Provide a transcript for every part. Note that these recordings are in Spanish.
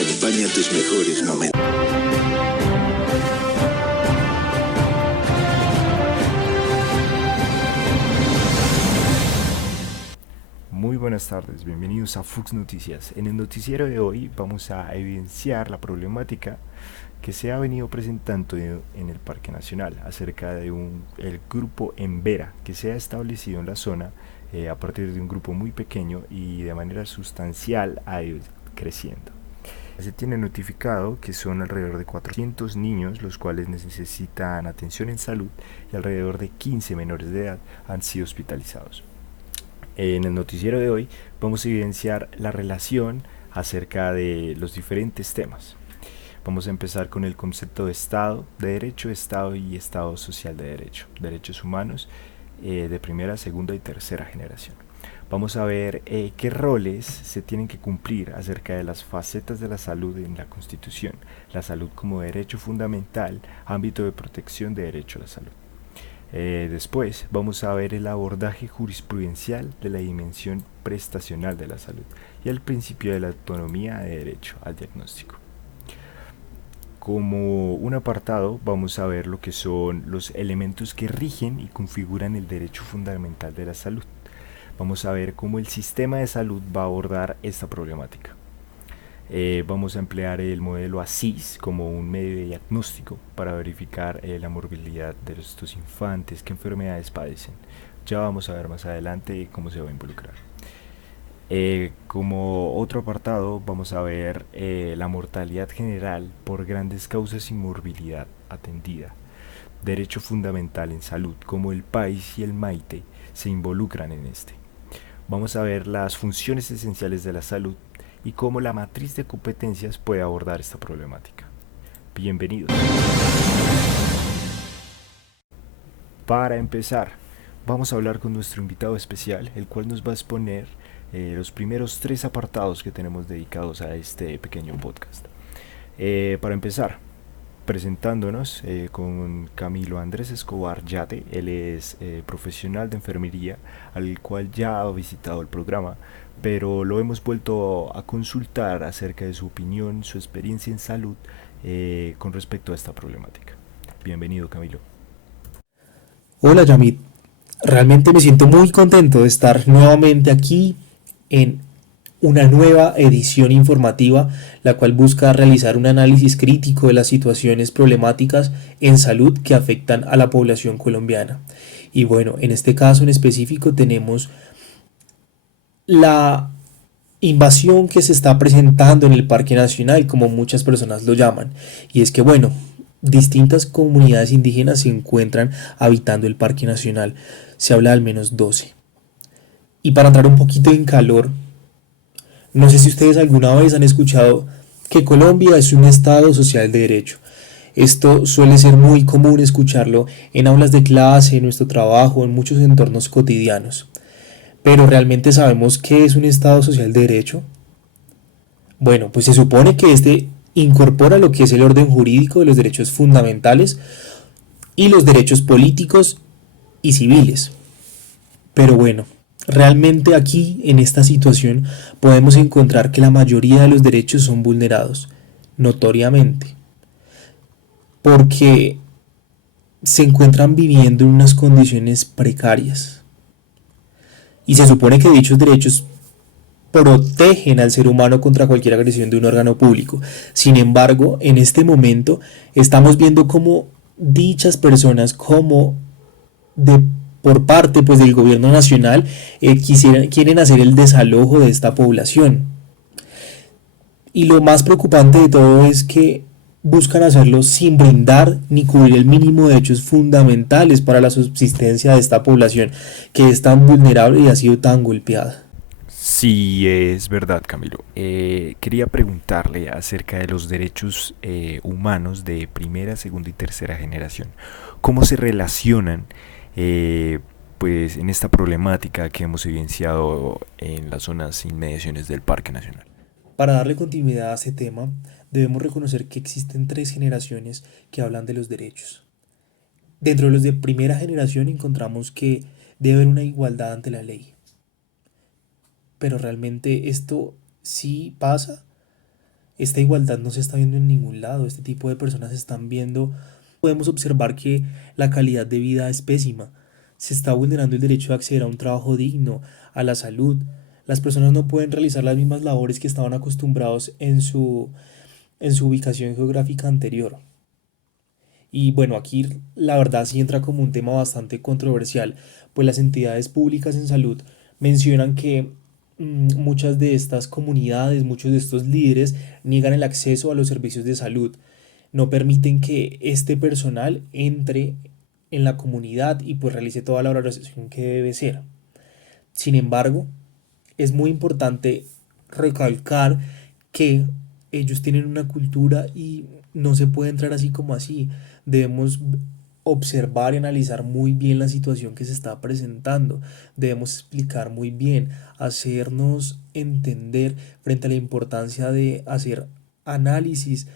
acompaña tus mejores momentos. Muy buenas tardes, bienvenidos a Fux Noticias. En el noticiero de hoy vamos a evidenciar la problemática que se ha venido presentando en el Parque Nacional acerca de el grupo Embera que se ha establecido en la zona a partir de un grupo muy pequeño y de manera sustancial ha ido creciendo. Se tiene notificado que son alrededor de 400 niños los cuales necesitan atención en salud y alrededor de 15 menores de edad han sido hospitalizados. En el noticiero de hoy vamos a evidenciar la relación acerca de los diferentes temas. Vamos a empezar con el concepto de Estado de Derecho, Estado y Estado Social de Derecho, derechos humanos de primera, segunda y tercera generación. Vamos a ver qué roles se tienen que cumplir acerca de las facetas de la salud en la Constitución, la salud como derecho fundamental, ámbito de protección de derecho a la salud. Después vamos a ver el abordaje jurisprudencial de la dimensión prestacional de la salud y el principio de la autonomía de derecho al diagnóstico. Como un apartado vamos a ver lo que son los elementos que rigen y configuran el derecho fundamental de la salud. Vamos a ver cómo el sistema de salud va a abordar esta problemática. Vamos a emplear el modelo ASIS como un medio de diagnóstico para verificar la morbilidad de estos infantes, qué enfermedades padecen. Ya vamos a ver más adelante cómo se va a involucrar. Como otro apartado vamos a ver la mortalidad general por grandes causas y morbilidad atendida. Derecho fundamental en salud, como el PAIS y el MAITE se involucran en este. Vamos a ver las funciones esenciales de la salud y cómo la matriz de competencias puede abordar esta problemática. Bienvenidos. Para empezar, vamos a hablar con nuestro invitado especial, el cual nos va a exponer los primeros 3 apartados que tenemos dedicados a este pequeño podcast. Para empezar, presentándonos con Camilo Andrés Escobar Yate. Él es profesional de enfermería, al cual ya ha visitado el programa, pero lo hemos vuelto a consultar acerca de su opinión, su experiencia en salud con respecto a esta problemática. Bienvenido, Camilo. Hola Yamit, realmente me siento muy contento de estar nuevamente aquí en una nueva edición informativa, la cual busca realizar un análisis crítico de las situaciones problemáticas en salud que afectan a la población colombiana. Y bueno, en este caso en específico tenemos la invasión que se está presentando en el Parque Nacional, como muchas personas lo llaman. Y es que bueno, distintas comunidades indígenas se encuentran habitando el Parque Nacional. Se habla de al menos 12. Y para entrar un poquito en calor, no sé si ustedes alguna vez han escuchado que Colombia es un estado social de derecho. Esto suele ser muy común escucharlo en aulas de clase, en nuestro trabajo, en muchos entornos cotidianos. Pero ¿realmente sabemos qué es un estado social de derecho? Bueno, pues se supone que este incorpora lo que es el orden jurídico de los derechos fundamentales y los derechos políticos y civiles. Pero bueno, realmente aquí, en esta situación, podemos encontrar que la mayoría de los derechos son vulnerados, notoriamente, porque se encuentran viviendo en unas condiciones precarias. Y se supone que dichos derechos protegen al ser humano contra cualquier agresión de un órgano público. Sin embargo, en este momento estamos viendo cómo dichas personas, como por parte pues, del gobierno nacional, quieren hacer el desalojo de esta población. Y lo más preocupante de todo es que buscan hacerlo sin brindar ni cubrir el mínimo de derechos fundamentales para la subsistencia de esta población que es tan vulnerable y ha sido tan golpeada. Sí, es verdad, Camilo. Quería preguntarle acerca de los derechos humanos de primera, segunda y tercera generación. ¿Cómo se relacionan pues, en esta problemática que hemos evidenciado en las zonas inmediaciones del Parque Nacional? Para darle continuidad a este tema, debemos reconocer que existen 3 generaciones que hablan de los derechos. Dentro de los de primera generación encontramos que debe haber una igualdad ante la ley. Pero realmente esto sí pasa. Esta igualdad no se está viendo en ningún lado, este tipo de personas se están viendo, podemos observar que la calidad de vida es pésima, se está vulnerando el derecho de acceder a un trabajo digno, a la salud, las personas no pueden realizar las mismas labores que estaban acostumbrados en su ubicación geográfica anterior. Y bueno, aquí la verdad sí entra como un tema bastante controversial, pues las entidades públicas en salud mencionan que muchas de estas comunidades, muchos de estos líderes niegan el acceso a los servicios de salud, no permiten que este personal entre en la comunidad y pues realice toda la valoración que debe ser. Sin embargo, es muy importante recalcar que ellos tienen una cultura y no se puede entrar así como así. Debemos observar y analizar muy bien la situación que se está presentando. Debemos explicar muy bien, hacernos entender frente a la importancia de hacer análisis,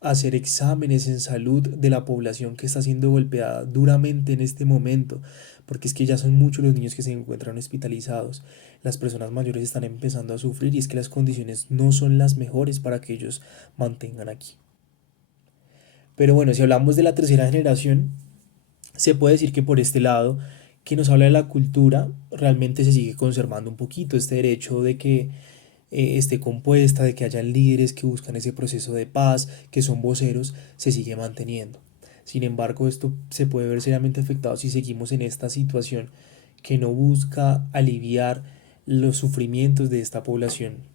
hacer exámenes en salud de la población que está siendo golpeada duramente en este momento, porque es que ya son muchos los niños que se encuentran hospitalizados, las personas mayores están empezando a sufrir y es que las condiciones no son las mejores para que ellos mantengan aquí. Pero bueno, si hablamos de la tercera generación, se puede decir que por este lado, que nos habla de la cultura, realmente se sigue conservando un poquito este derecho de que esté compuesta, de que haya líderes que buscan ese proceso de paz, que son voceros, se sigue manteniendo. Sin embargo, esto se puede ver seriamente afectado si seguimos en esta situación que no busca aliviar los sufrimientos de esta población.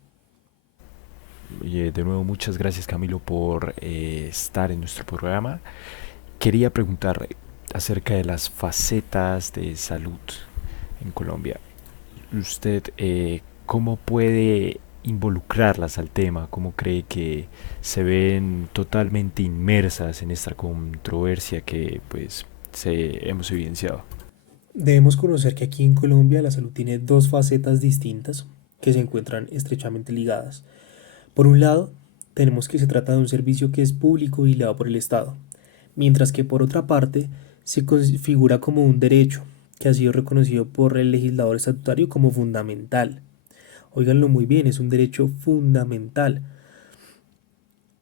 De nuevo, muchas gracias Camilo por estar en nuestro programa. Quería preguntar acerca de las facetas de salud en Colombia. ¿Usted cómo puede involucrarlas al tema? ¿Cómo cree que se ven totalmente inmersas en esta controversia que pues hemos evidenciado? Debemos conocer que aquí en Colombia la salud tiene dos facetas distintas que se encuentran estrechamente ligadas. Por un lado, tenemos que se trata de un servicio que es público y dado por el Estado, mientras que por otra parte se configura como un derecho que ha sido reconocido por el legislador estatutario como fundamental. Óiganlo muy bien, es un derecho fundamental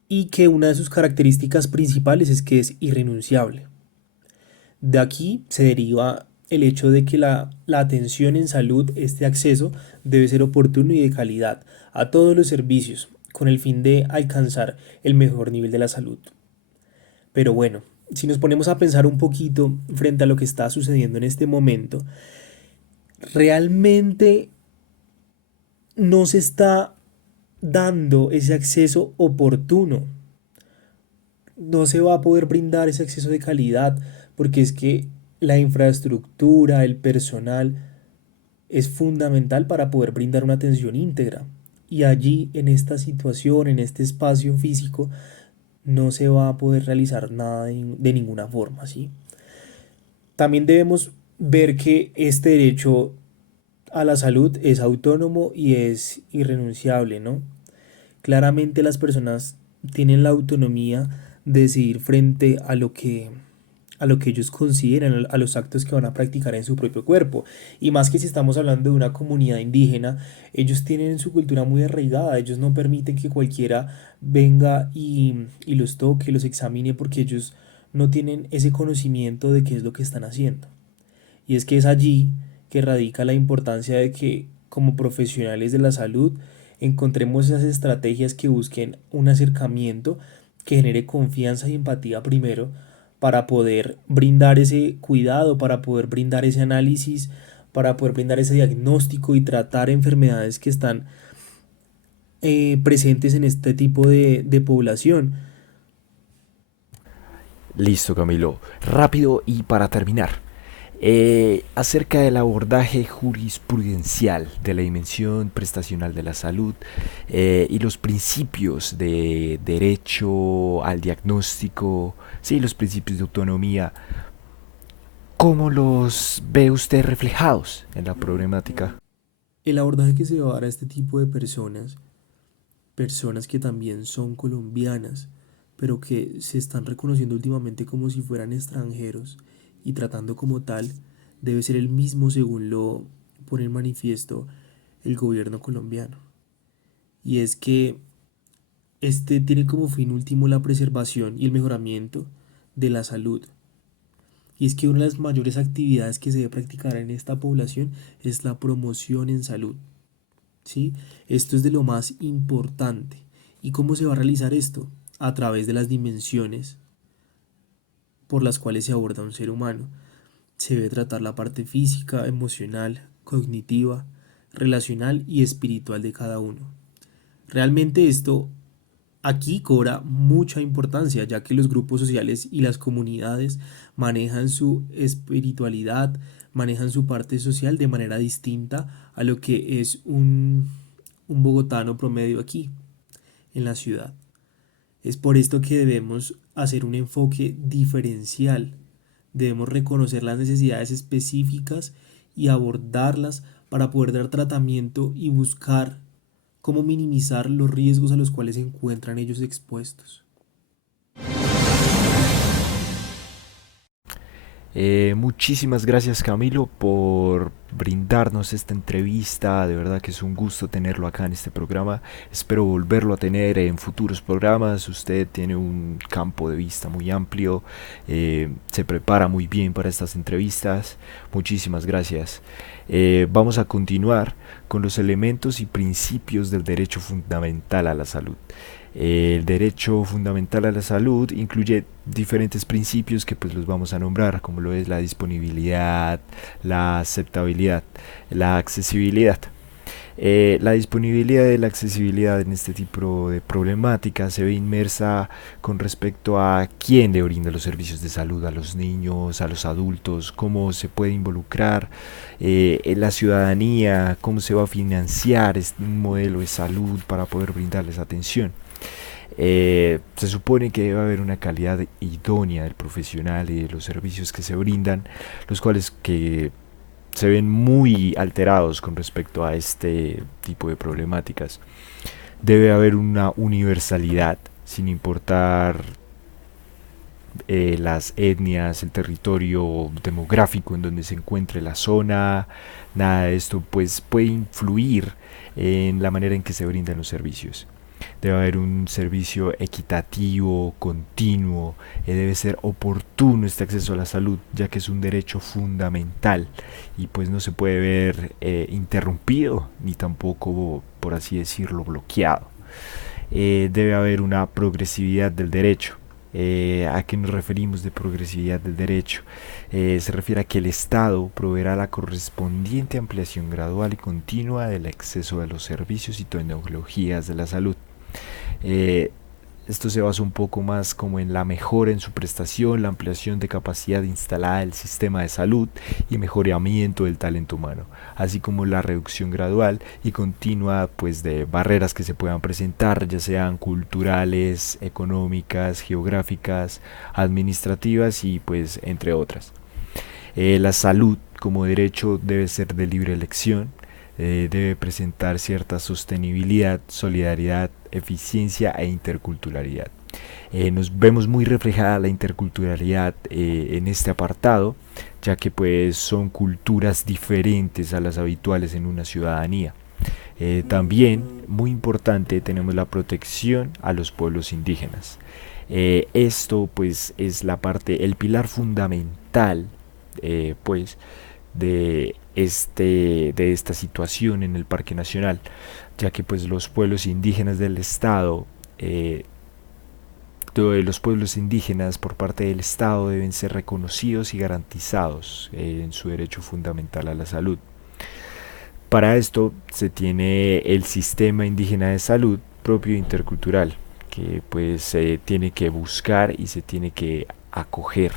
y que una de sus características principales es que es irrenunciable. De aquí se deriva el hecho de que la atención en salud, este acceso, debe ser oportuno y de calidad a todos los servicios, con el fin de alcanzar el mejor nivel de la salud. Pero bueno, si nos ponemos a pensar un poquito frente a lo que está sucediendo en este momento, realmente no se está dando ese acceso oportuno. No se va a poder brindar ese acceso de calidad porque es que la infraestructura, el personal es fundamental para poder brindar una atención íntegra. Y allí, en esta situación, en este espacio físico, no se va a poder realizar nada de ninguna forma, ¿sí? También debemos ver que este derecho a la salud es autónomo y es irrenunciable, ¿no? Claramente las personas tienen la autonomía de decidir frente a lo que ellos consideran, a los actos que van a practicar en su propio cuerpo. Y más que si estamos hablando de una comunidad indígena, ellos tienen su cultura muy arraigada, ellos no permiten que cualquiera venga y los toque, los examine, porque ellos no tienen ese conocimiento de qué es lo que están haciendo. Y es que es allí que radica la importancia de que como profesionales de la salud encontremos esas estrategias que busquen un acercamiento que genere confianza y empatía primero para poder brindar ese cuidado, para poder brindar ese análisis, para poder brindar ese diagnóstico y tratar enfermedades que están presentes en este tipo de población. Listo, Camilo. Rápido y para terminar. Acerca del abordaje jurisprudencial de la dimensión prestacional de la salud y los principios de derecho al diagnóstico, sí, los principios de autonomía, ¿cómo los ve usted reflejados en la problemática? El abordaje que se va a dar a este tipo de personas, personas que también son colombianas, pero que se están reconociendo últimamente como si fueran extranjeros y tratando como tal, debe ser el mismo según lo pone en manifiesto el gobierno colombiano. Y es que Este tiene como fin último la preservación y el mejoramiento de la salud. Y es que una de las mayores actividades que se debe practicar en esta población es la promoción en salud, ¿sí? Esto es de lo más importante. ¿Y cómo se va a realizar esto? A través de las dimensiones por las cuales se aborda un ser humano. Se debe tratar la parte física, emocional, cognitiva, relacional y espiritual de cada uno. Realmente esto aquí cobra mucha importancia, ya que los grupos sociales y las comunidades manejan su espiritualidad, manejan su parte social de manera distinta a lo que es un bogotano promedio aquí, en la ciudad. Es por esto que debemos hacer un enfoque diferencial. Debemos reconocer las necesidades específicas y abordarlas para poder dar tratamiento y buscar cómo minimizar los riesgos a los cuales se encuentran ellos expuestos. Muchísimas gracias Camilo por brindarnos esta entrevista, de verdad que es un gusto tenerlo acá en este programa, espero volverlo a tener en futuros programas, usted tiene un campo de vista muy amplio, se prepara muy bien para estas entrevistas, muchísimas gracias. Vamos a continuar con los elementos y principios del derecho fundamental a la salud. El derecho fundamental a la salud incluye diferentes principios que pues los vamos a nombrar, como lo es la disponibilidad, la aceptabilidad, la accesibilidad. La disponibilidad y la accesibilidad en este tipo de problemática se ve inmersa con respecto a quién le brinda los servicios de salud a los niños, a los adultos, cómo se puede involucrar en la ciudadanía, cómo se va a financiar un modelo de salud para poder brindarles atención. Se supone que debe haber una calidad idónea del profesional y de los servicios que se brindan, los cuales que se ven muy alterados con respecto a este tipo de problemáticas. Debe haber una universalidad, sin importar las etnias, el territorio demográfico en donde se encuentre la zona, nada de esto pues puede influir en la manera en que se brindan los servicios. Debe haber un servicio equitativo, continuo, debe ser oportuno este acceso a la salud, ya que es un derecho fundamental y pues no se puede ver interrumpido ni tampoco, por así decirlo, bloqueado. Debe haber una progresividad del derecho. ¿A qué nos referimos de progresividad del derecho? Se refiere a que el Estado proveerá la correspondiente ampliación gradual y continua del acceso a los servicios y tecnologías de la salud. Esto se basa un poco más como en la mejora en su prestación, la ampliación de capacidad instalada del sistema de salud y mejoramiento del talento humano, así como la reducción gradual y continua pues de barreras que se puedan presentar, ya sean culturales, económicas, geográficas, administrativas y pues entre otras. La salud como derecho debe ser de libre elección, debe presentar cierta sostenibilidad, solidaridad, eficiencia e interculturalidad. Nos vemos muy reflejada la interculturalidad en este apartado, ya que pues son culturas diferentes a las habituales en una ciudadanía. También, muy importante, tenemos la protección a los pueblos indígenas. Esto pues es la parte, el pilar fundamental pues de esta situación en el Parque Nacional, ya que pues los pueblos indígenas del estado, los pueblos indígenas por parte del Estado deben ser reconocidos y garantizados en su derecho fundamental a la salud. Para esto se tiene el sistema indígena de salud propio e intercultural, que pues se tiene que buscar y se tiene que acoger.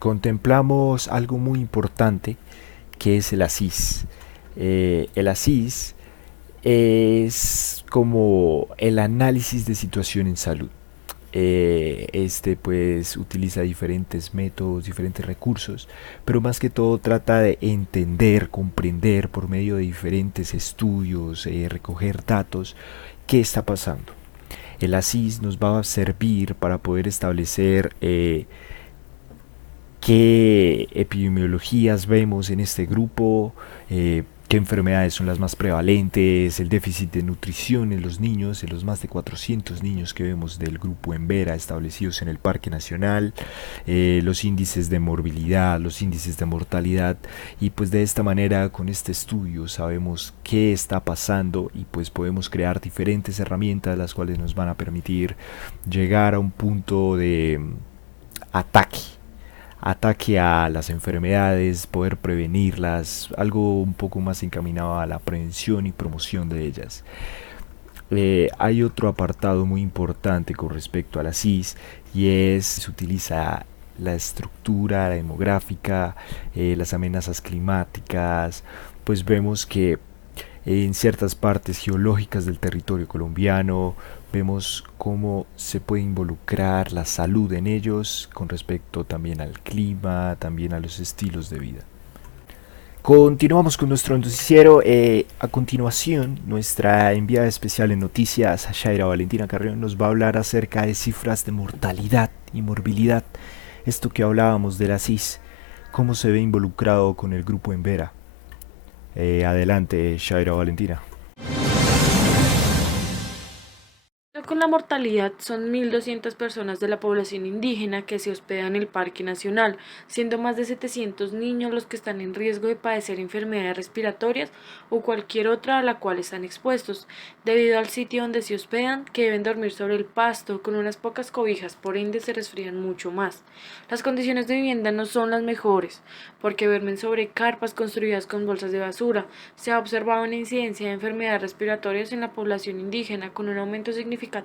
Contemplamos algo muy importante que es el ASIS. El ASIS es como el análisis de situación en salud. Este pues utiliza diferentes métodos, diferentes recursos, pero más que todo trata de entender, comprender por medio de diferentes estudios, recoger datos, qué está pasando. El ASIS nos va a servir para poder establecer qué epidemiologías vemos en este grupo, qué enfermedades son las más prevalentes, el déficit de nutrición en los niños, en los más de 400 niños que vemos del grupo Embera establecidos en el Parque Nacional, los índices de morbilidad, los índices de mortalidad, y pues de esta manera con este estudio sabemos qué está pasando y pues podemos crear diferentes herramientas las cuales nos van a permitir llegar a un punto de ataque a las enfermedades, poder prevenirlas, algo un poco más encaminado a la prevención y promoción de ellas. Hay otro apartado muy importante con respecto a la CIS y se utiliza la estructura demográfica, las amenazas climáticas, pues vemos que en ciertas partes geológicas del territorio colombiano vemos cómo se puede involucrar la salud en ellos con respecto también al clima, también a los estilos de vida. Continuamos con nuestro noticiero. A continuación, nuestra enviada especial en noticias, Shaira Valentina Carrión, nos va a hablar acerca de cifras de mortalidad y morbilidad. Esto que hablábamos de la CIS, cómo se ve involucrado con el grupo Embera. Adelante, Shaira Valentina. Con la mortalidad son 1.200 personas de la población indígena que se hospedan en el Parque Nacional, siendo más de 700 niños los que están en riesgo de padecer enfermedades respiratorias o cualquier otra a la cual están expuestos, debido al sitio donde se hospedan, que deben dormir sobre el pasto con unas pocas cobijas, por ende se resfrían mucho más. Las condiciones de vivienda no son las mejores, porque duermen sobre carpas construidas con bolsas de basura. Se ha observado una incidencia de enfermedades respiratorias en la población indígena, con un aumento significativo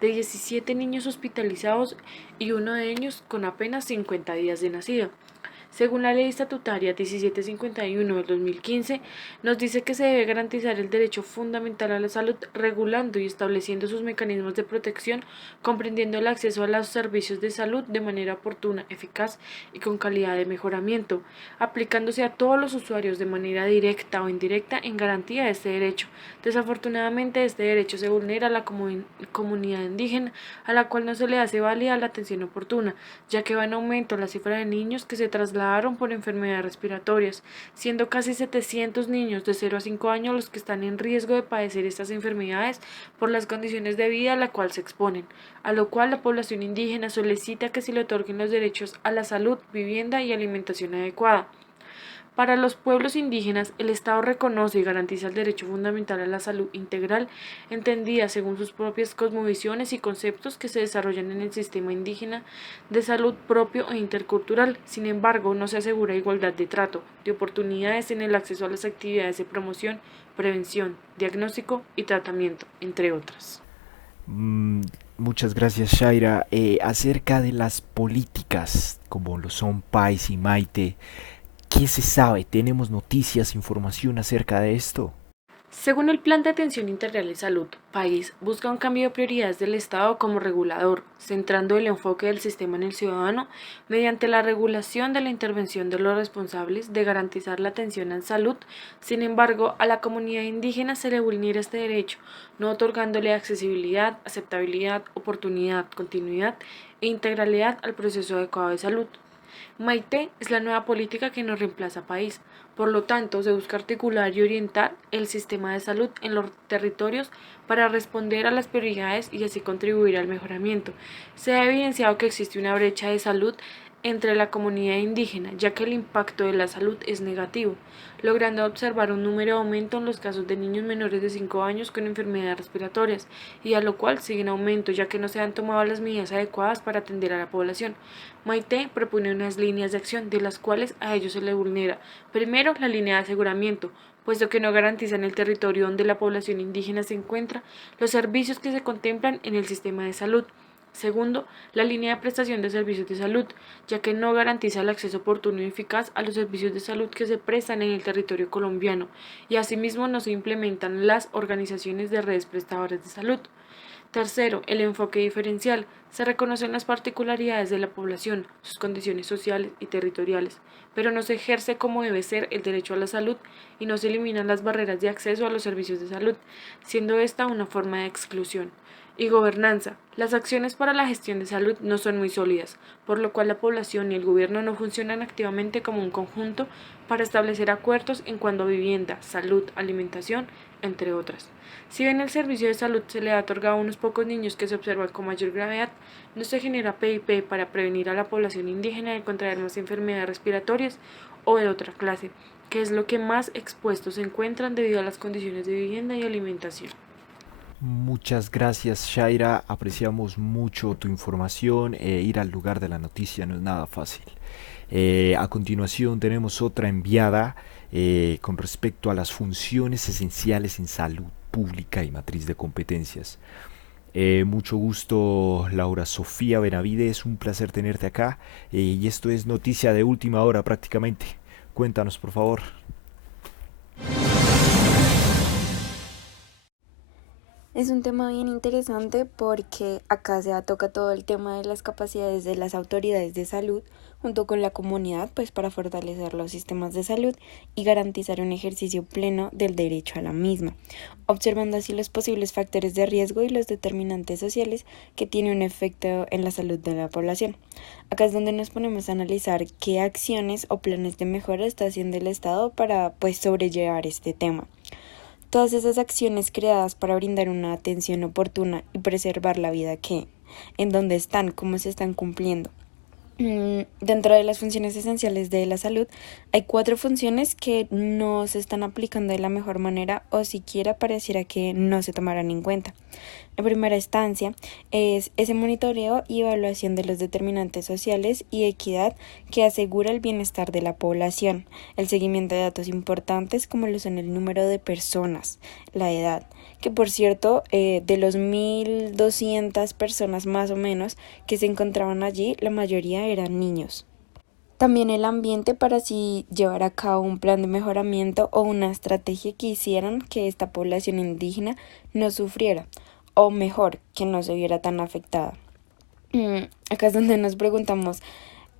de 17 niños hospitalizados y uno de ellos con apenas 50 días de nacido. Según la Ley Estatutaria 1751 del 2015, nos dice que se debe garantizar el derecho fundamental a la salud, regulando y estableciendo sus mecanismos de protección, comprendiendo el acceso a los servicios de salud de manera oportuna, eficaz y con calidad de mejoramiento, aplicándose a todos los usuarios de manera directa o indirecta en garantía de este derecho. Desafortunadamente, este derecho se vulnera a la comunidad indígena, a la cual no se le hace válida la atención oportuna, ya que va en aumento la cifra de niños que se trasladan por enfermedades respiratorias, siendo casi 700 niños de 0 a 5 años los que están en riesgo de padecer estas enfermedades por las condiciones de vida a la cual se exponen, a lo cual la población indígena solicita que se le otorguen los derechos a la salud, vivienda y alimentación adecuada. Para los pueblos indígenas, el Estado reconoce y garantiza el derecho fundamental a la salud integral, entendida según sus propias cosmovisiones y conceptos que se desarrollan en el sistema indígena de salud propio e intercultural. Sin embargo, no se asegura igualdad de trato, de oportunidades en el acceso a las actividades de promoción, prevención, diagnóstico y tratamiento, entre otras. Muchas gracias, Shaira. Acerca de las políticas como lo son PAIS y Maite, ¿qué se sabe? ¿Tenemos noticias, información acerca de esto? Según el Plan de Atención Integral de Salud, PAIS busca un cambio de prioridades del Estado como regulador, centrando el enfoque del sistema en el ciudadano mediante la regulación de la intervención de los responsables de garantizar la atención en salud. Sin embargo, a la comunidad indígena se le vulnera este derecho, no otorgándole accesibilidad, aceptabilidad, oportunidad, continuidad e integralidad al proceso adecuado de salud. Maite es la nueva política que nos reemplaza a país. Por lo tanto, se busca articular y orientar el sistema de salud en los territorios para responder a las prioridades y así contribuir al mejoramiento. Se ha evidenciado que existe una brecha de salud entre la comunidad indígena, ya que el impacto de la salud es negativo, logrando observar un número de aumento en los casos de niños menores de 5 años con enfermedades respiratorias, y a lo cual sigue en aumento, ya que no se han tomado las medidas adecuadas para atender a la población. Maite propone unas líneas de acción, de las cuales a ellos se les vulnera. Primero, la línea de aseguramiento, puesto que no garantizan el territorio donde la población indígena se encuentra, los servicios que se contemplan en el sistema de salud. Segundo, la línea de prestación de servicios de salud, ya que no garantiza el acceso oportuno y eficaz a los servicios de salud que se prestan en el territorio colombiano, y asimismo no se implementan las organizaciones de redes prestadoras de salud. Tercero, el enfoque diferencial. Se reconocen las particularidades de la población, sus condiciones sociales y territoriales, pero no se ejerce como debe ser el derecho a la salud y no se eliminan las barreras de acceso a los servicios de salud, siendo esta una forma de exclusión. Y gobernanza. Las acciones para la gestión de salud no son muy sólidas, por lo cual la población y el gobierno no funcionan activamente como un conjunto para establecer acuerdos en cuanto a vivienda, salud, alimentación, entre otras. Si bien el servicio de salud se le ha otorgado a unos pocos niños que se observan con mayor gravedad, no se genera PIP para prevenir a la población indígena de contraer más enfermedades respiratorias o de otra clase, que es lo que más expuestos se encuentran debido a las condiciones de vivienda y alimentación. Muchas gracias, Shaira. Apreciamos mucho tu información. Ir al lugar de la noticia no es nada fácil. A continuación tenemos otra enviada con respecto a las funciones esenciales en salud pública y matriz de competencias. Mucho gusto, Laura Sofía Benavides, un placer tenerte acá. Y esto es noticia de última hora prácticamente. Cuéntanos, por favor. Es un tema bien interesante porque acá se toca todo el tema de las capacidades de las autoridades de salud junto con la comunidad, pues para fortalecer los sistemas de salud y garantizar un ejercicio pleno del derecho a la misma, observando así los posibles factores de riesgo y los determinantes sociales que tienen un efecto en la salud de la población. Acá es donde nos ponemos a analizar qué acciones o planes de mejora está haciendo el Estado para pues sobrellevar este tema. Todas esas acciones creadas para brindar una atención oportuna y preservar la vida en dónde están, cómo se están cumpliendo. Dentro de las funciones esenciales de la salud, hay 4 funciones que no se están aplicando de la mejor manera o siquiera pareciera que no se tomarán en cuenta. En primera instancia, es ese monitoreo y evaluación de los determinantes sociales y equidad que asegura el bienestar de la población, el seguimiento de datos importantes como lo son el número de personas, la edad, que por cierto, de los 1.200 personas más o menos que se encontraban allí, la mayoría eran niños. También el ambiente para así llevar a cabo un plan de mejoramiento o una estrategia que hicieran que esta población indígena no sufriera, o mejor, que no se viera tan afectada. Acá es donde nos preguntamos,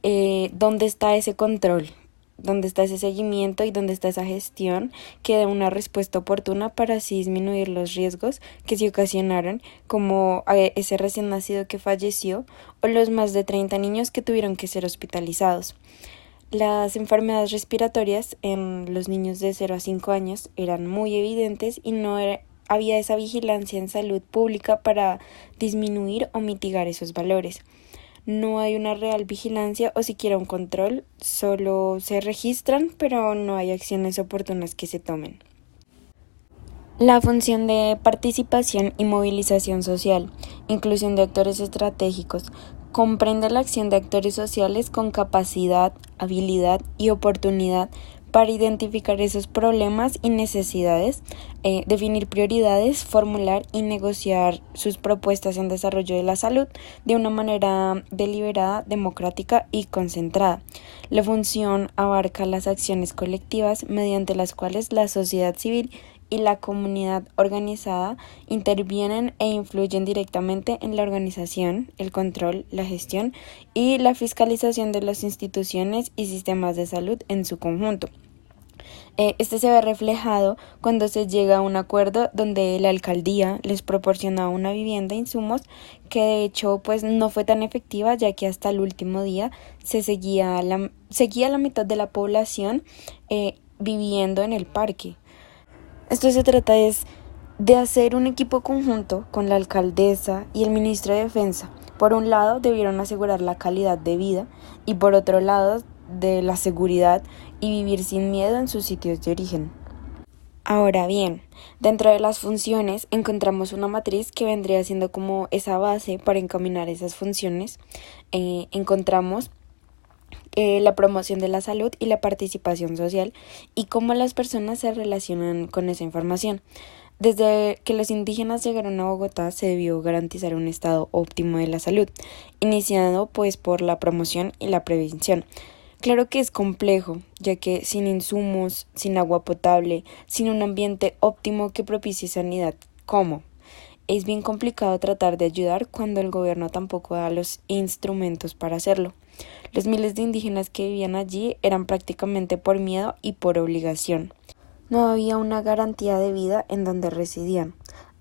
¿dónde está ese control? ¿Dónde está ese seguimiento y dónde está esa gestión que dé una respuesta oportuna para así disminuir los riesgos que se ocasionaron, como ese recién nacido que falleció o los más de 30 niños que tuvieron que ser hospitalizados? Las enfermedades respiratorias en los niños de 0 a 5 años eran muy evidentes y había esa vigilancia en salud pública para disminuir o mitigar esos valores. No hay una real vigilancia o siquiera un control, solo se registran, pero no hay acciones oportunas que se tomen. La función de participación y movilización social, inclusión de actores estratégicos, comprende la acción de actores sociales con capacidad, habilidad y oportunidad para identificar esos problemas y necesidades, definir prioridades, formular y negociar sus propuestas en desarrollo de la salud de una manera deliberada, democrática y concentrada. La función abarca las acciones colectivas mediante las cuales la sociedad civil y la comunidad organizada intervienen e influyen directamente en la organización, el control, la gestión y la fiscalización de las instituciones y sistemas de salud en su conjunto. Este se ve reflejado cuando se llega a un acuerdo donde la alcaldía les proporciona una vivienda e insumos que de hecho pues no fue tan efectiva, ya que hasta el último día seguía la mitad de la población viviendo en el parque. Esto se trata de hacer un equipo conjunto con la alcaldesa y el ministro de Defensa. Por un lado debieron asegurar la calidad de vida y por otro lado de la seguridad y vivir sin miedo en sus sitios de origen. Ahora bien, dentro de las funciones encontramos una matriz que vendría siendo como esa base para encaminar esas funciones. Encontramos la promoción de la salud y la participación social y cómo las personas se relacionan con esa información. Desde que los indígenas llegaron a Bogotá se debió garantizar un estado óptimo de la salud, iniciado pues por la promoción y la prevención. Claro que es complejo, ya que sin insumos, sin agua potable, sin un ambiente óptimo que propicie sanidad, ¿cómo? Es bien complicado tratar de ayudar cuando el gobierno tampoco da los instrumentos para hacerlo. Los miles de indígenas que vivían allí eran prácticamente por miedo y por obligación. No había una garantía de vida en donde residían.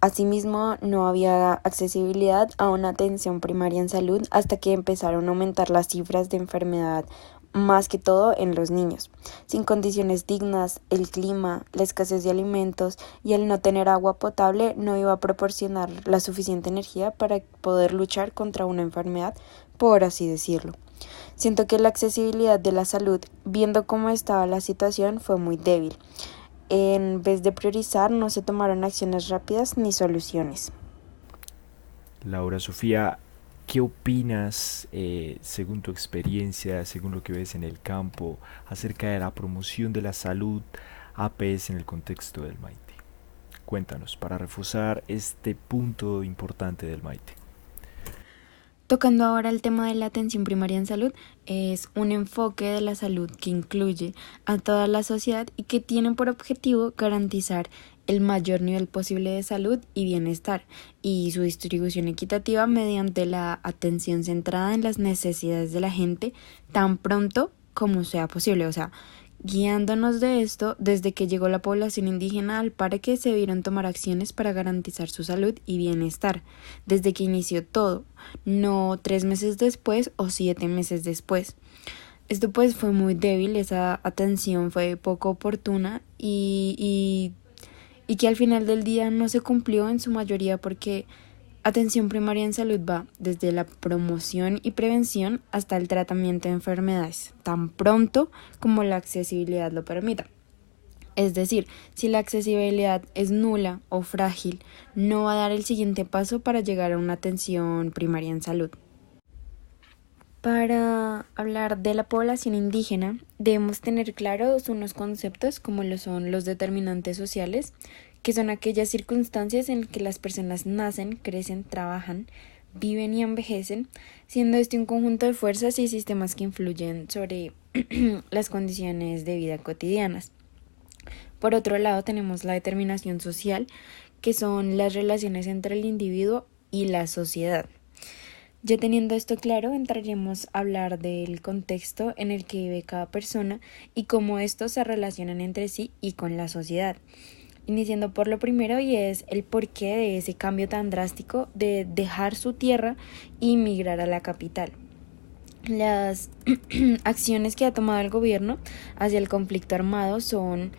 Asimismo, no había accesibilidad a una atención primaria en salud hasta que empezaron a aumentar las cifras de enfermedad, más que todo en los niños. Sin condiciones dignas, el clima, la escasez de alimentos y el no tener agua potable no iba a proporcionar la suficiente energía para poder luchar contra una enfermedad, por así decirlo. Siento que la accesibilidad de la salud, viendo cómo estaba la situación, fue muy débil. En vez de priorizar, no se tomaron acciones rápidas ni soluciones. Laura Sofía, ¿qué opinas, según tu experiencia, según lo que ves en el campo, acerca de la promoción de la salud APS en el contexto del Maite? Cuéntanos, para reforzar este punto importante del Maite. Tocando ahora el tema de la atención primaria en salud, es un enfoque de la salud que incluye a toda la sociedad y que tiene por objetivo garantizar el mayor nivel posible de salud y bienestar y su distribución equitativa mediante la atención centrada en las necesidades de la gente tan pronto como sea posible. O sea, guiándonos de esto, desde que llegó la población indígena al parque se vieron tomar acciones para garantizar su salud y bienestar, desde que inició todo, no 3 meses después o 7 meses después. Esto pues fue muy débil, esa atención fue poco oportuna y que al final del día no se cumplió en su mayoría porque atención primaria en salud va desde la promoción y prevención hasta el tratamiento de enfermedades, tan pronto como la accesibilidad lo permita. Es decir, si la accesibilidad es nula o frágil, no va a dar el siguiente paso para llegar a una atención primaria en salud. Para hablar de la población indígena, debemos tener claros unos conceptos como lo son los determinantes sociales, que son aquellas circunstancias en que las personas nacen, crecen, trabajan, viven y envejecen, siendo este un conjunto de fuerzas y sistemas que influyen sobre las condiciones de vida cotidianas. Por otro lado, tenemos la determinación social, que son las relaciones entre el individuo y la sociedad. Ya teniendo esto claro, entraremos a hablar del contexto en el que vive cada persona y cómo estos se relacionan entre sí y con la sociedad. Iniciando por lo primero, y es el porqué de ese cambio tan drástico de dejar su tierra y migrar a la capital. Las acciones que ha tomado el gobierno hacia el conflicto armado son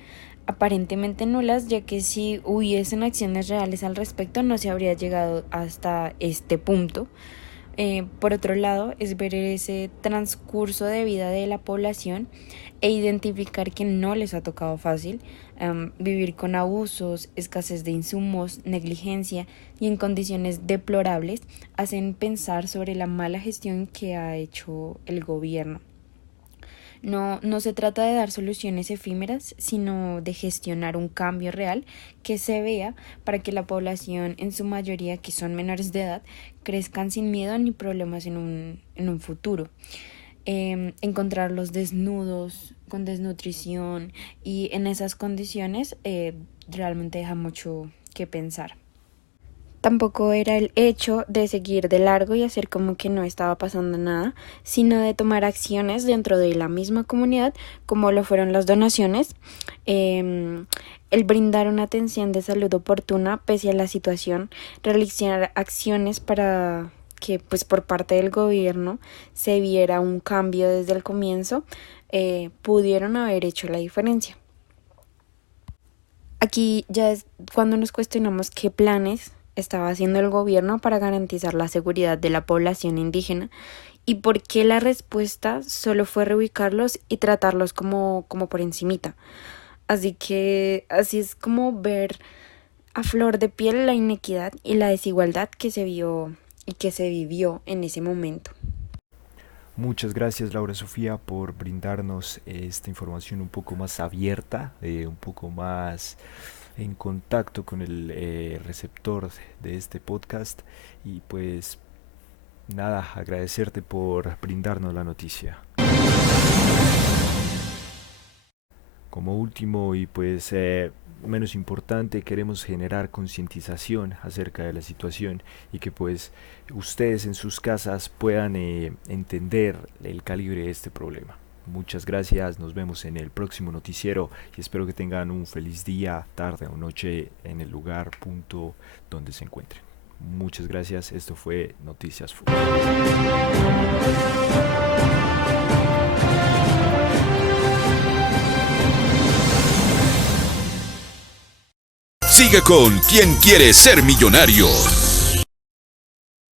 aparentemente nulas, ya que si hubiesen acciones reales al respecto no se habría llegado hasta este punto. Por otro lado, es ver ese transcurso de vida de la población e identificar que no les ha tocado fácil, vivir con abusos, escasez de insumos, negligencia y en condiciones deplorables, hacen pensar sobre la mala gestión que ha hecho el gobierno. No se trata de dar soluciones efímeras, sino de gestionar un cambio real que se vea para que la población, en su mayoría que son menores de edad, crezcan sin miedo ni problemas en un futuro. Encontrarlos desnudos, con desnutrición y en esas condiciones realmente deja mucho que pensar. Tampoco era el hecho de seguir de largo y hacer como que no estaba pasando nada, sino de tomar acciones dentro de la misma comunidad, como lo fueron las donaciones, el brindar una atención de salud oportuna pese a la situación, realizar acciones para que pues por parte del gobierno se viera un cambio desde el comienzo, pudieron haber hecho la diferencia. Aquí ya es cuando nos cuestionamos qué planes estaba haciendo el gobierno para garantizar la seguridad de la población indígena y por qué la respuesta solo fue reubicarlos y tratarlos como por encimita. Así es como ver a flor de piel la inequidad y la desigualdad que se vio y que se vivió en ese momento. Muchas gracias, Laura Sofía, por brindarnos esta información un poco más abierta, un poco más en contacto con el receptor de este podcast. Y pues nada, agradecerte por brindarnos la noticia. Como último y pues menos importante, queremos generar concientización acerca de la situación y que pues ustedes en sus casas puedan entender el calibre de este problema. Muchas gracias, nos vemos en el próximo noticiero y espero que tengan un feliz día, tarde o noche en el lugar, punto donde se encuentren. Muchas gracias, esto fue Noticias Full. Sigue con ¿Quién quiere ser millonario?